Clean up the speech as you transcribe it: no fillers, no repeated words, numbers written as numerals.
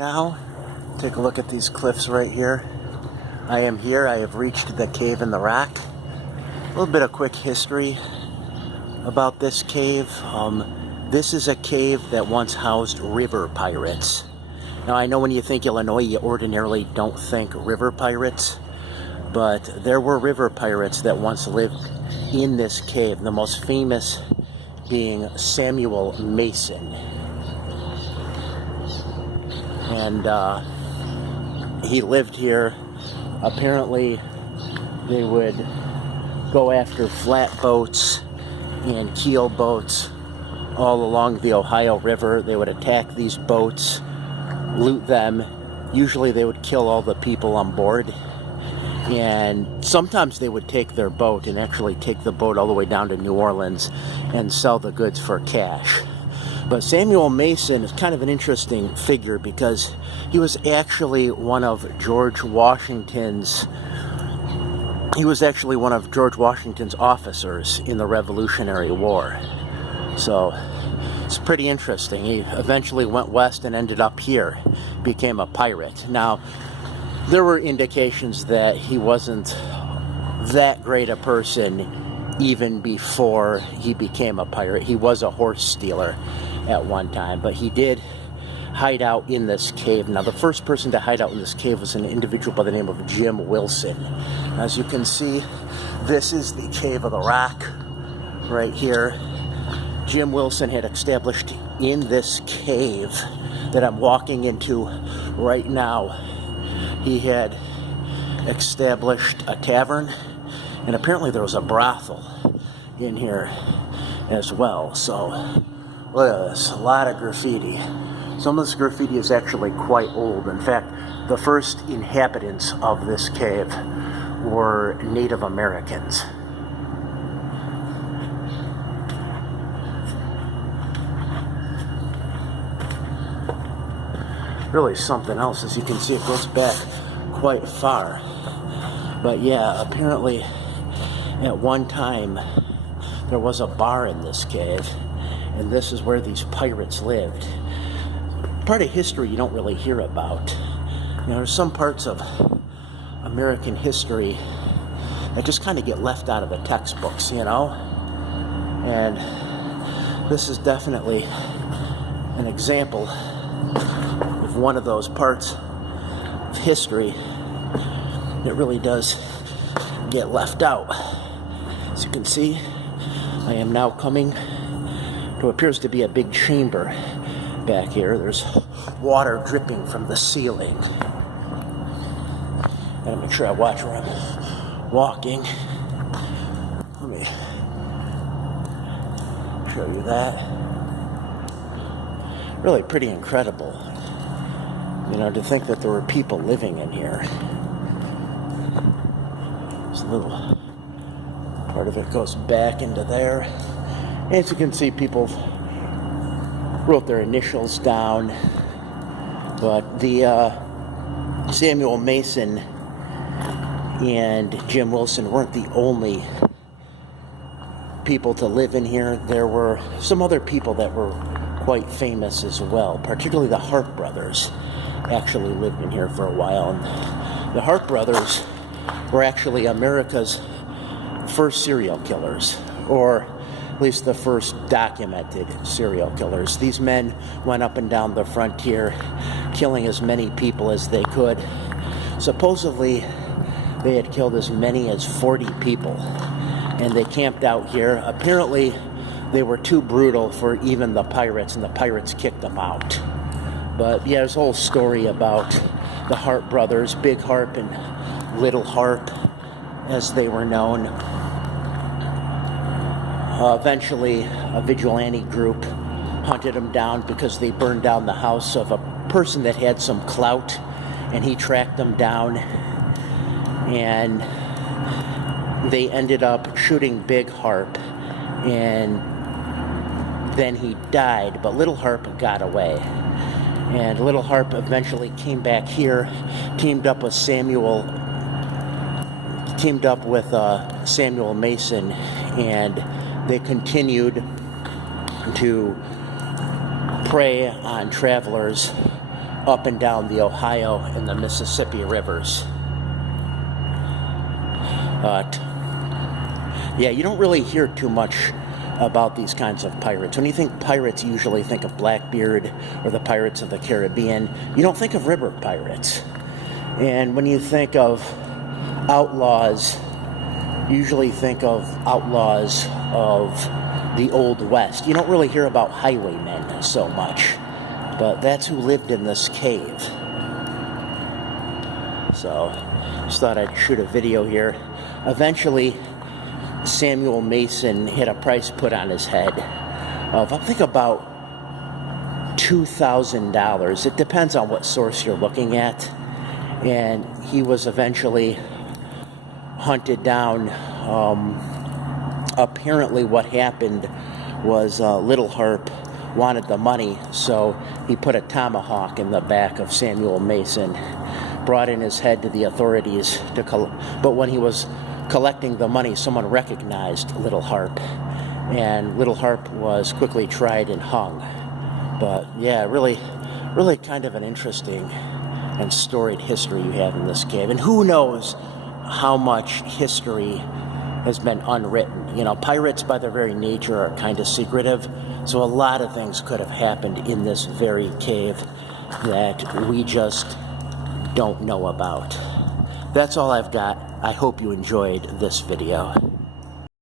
Now, take a look at these cliffs right here. I am here. I have reached the cave in the rock. A little bit of quick history about this cave. This is a cave that once housed river pirates. Now, I know when you think Illinois, you ordinarily don't think river pirates, but there were river pirates that once lived in this cave, the most famous being Samuel Mason. And he lived here. Apparently, they would go after flatboats and keel boats all along the Ohio River. They would attack these boats, loot them. Usually they would kill all the people on board. And sometimes they would take their boat and actually take the boat all the way down to New Orleans and sell the goods for cash. But Samuel Mason is kind of an interesting figure because he was actually one of George Washington's officers in the Revolutionary War. So it's pretty interesting. He eventually went west and ended up here, became a pirate. Now, there were indications that he wasn't that great a person even before he became a pirate. He was a horse stealer at one time, but he did hide out in this cave. Now, the first person to hide out in this cave was an individual by the name of Jim Wilson. As you can see, this is the Cave of the Rock right here. Jim Wilson had established in this cave that I'm walking into right now. He had established a tavern, and apparently there was a brothel in here as well. So look at this, a lot of graffiti. Some of this graffiti is actually quite old. In fact, the first inhabitants of this cave were Native Americans. Really something else. As you can see, it goes back quite far. But yeah, apparently at one time there was a bar in this cave, and this is where these pirates lived. Part of history you don't really hear about. You know, there's some parts of American history that just kind of get left out of the textbooks, you know? And this is definitely an example of one of those parts of history that really does get left out. As you can see, I am now coming to what appears to be a big chamber back here. There's water dripping from the ceiling. Gotta make sure I watch where I'm walking. Let me show you that. Really pretty incredible. You know, to think that there were people living in here. This little part of it goes back into there. As you can see, people wrote their initials down. But the Samuel Mason and Jim Wilson weren't the only people to live in here. There were some other people that were quite famous as well. Particularly the Hart brothers actually lived in here for a while. And the Hart brothers were actually America's first serial killers, or at least the first documented serial killers. These men went up and down the frontier, killing as many people as they could. Supposedly, they had killed as many as 40 people, and they camped out here. Apparently, they were too brutal for even the pirates, and the pirates kicked them out. But yeah, there's a whole story about the Hart brothers, Big Harp and Little Harp, as they were known. Eventually, a vigilante group hunted them down because they burned down the house of a person that had some clout, and he tracked them down, and they ended up shooting Big Harp, and then he died, but Little Harp got away. And Little Harp eventually came back here, teamed up with Samuel Mason, and they continued to prey on travelers up and down the Ohio and the Mississippi rivers. But yeah, you don't really hear too much about these kinds of pirates. When you think pirates, you usually think of Blackbeard or the Pirates of the Caribbean. You don't think of river pirates. And when you think of outlaws, you usually think of outlaws of the Old West. You don't really hear about highwaymen so much, but that's who lived in this cave. So, just thought I'd shoot a video here. Eventually, Samuel Mason had a price put on his head of, I think, about $2,000. It depends on what source you're looking at. And he was eventually hunted down. Apparently what happened was Little Harp wanted the money, so he put a tomahawk in the back of Samuel Mason, brought in his head to the authorities, but when he was collecting the money, someone recognized Little Harp, and Little Harp was quickly tried and hung. But yeah, really kind of an interesting and storied history you have in this cave. And who knows how much history has been unwritten. You know, pirates by their very nature are kind of secretive, so a lot of things could have happened in this very cave that we just don't know about. That's all I've got. I hope you enjoyed this video.